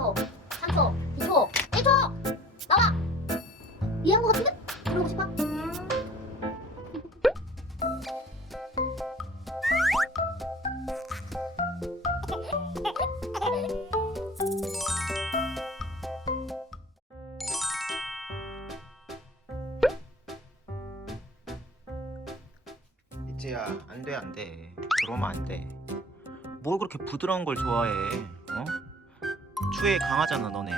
3초, 3초, 2초, 1초! 나와! 이해한 거 같은데? 들어오고 싶어? 이제야 안돼 안돼 그러면 안돼 뭘 그렇게 부드러운 걸 좋아해 어? 추에 강하잖아 너네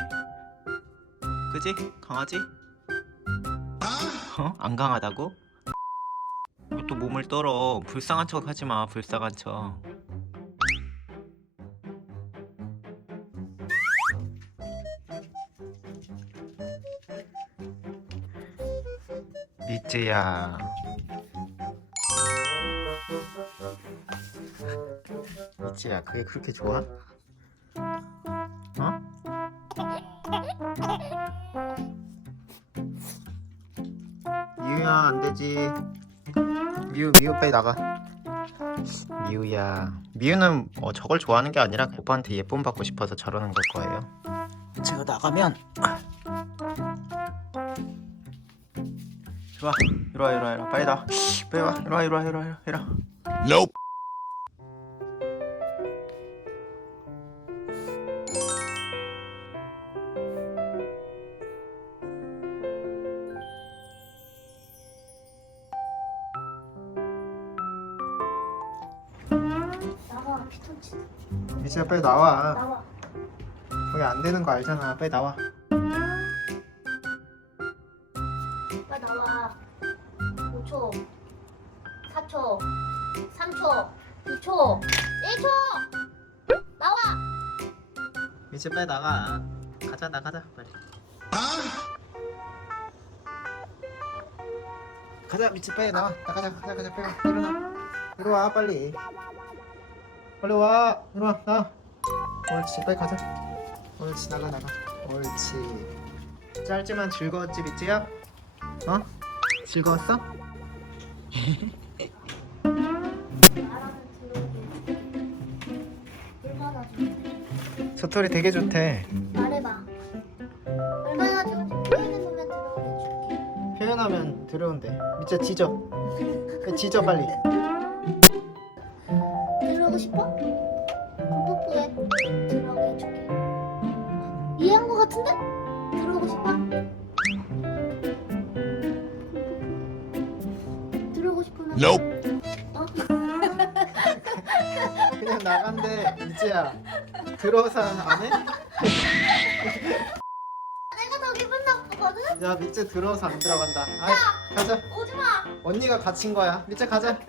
그지? 강하지? 어? 안 강하다고? 왜또 몸을 떨어 불쌍한 척 하지마 불쌍한 척 미쯔야 미찌야 그게 그렇게 좋아? 안 되지. 미우 미우 빨리 나가. 미우야. 미우는 어, 저걸 좋아하는 게 아니라 오빠한테 예쁨 받고 싶어서 저러는 걸 거예요. 제가 나가면. 좋아 이리 와 이리 와 이리 와. 빨리 나와 빨리 와 이리 와 이리 와 이리 와 이리 와. Nope. 나와, 피톤치. 미치야 빨리 나와 나와. 거기 안 되는 거 알잖아 빨리 나와 빨리 나와. 5초, 4초, 3초, 2초, 1초! 나와! 미치 빨리 나가 가자 나가자 빨리 가자 미치 빨리 나와 나가자 가자 가자 빨리 일어나 이리 와 빨리 빨리 와 이리 와 나와 옳지 빨리 가자 옳지 나가 나가 옳지 짧지만 즐거웠지 미치야? 어? 즐거웠어? 얼마나 좋은데? 소토리 되게 좋대 말해봐. 얼마나 좋은지 표현해보면 들어오게 해줄게. 표현하면 들어온대 미치 지져 그 지져 빨리 들어오고 싶어? 그럼 뽀뽀해. 들어오게 해줄게. 이해한 거 같은데? 들어오고 싶어? 들어오고 싶으면 Nope. 어? 그냥 나간대 미치야 들어서 안 해? 내가 더 기분 나쁘거든? 야 미치 들어서 안 들어간다 아 가자 오지 마! 언니가 갇힌 거야 미치 가자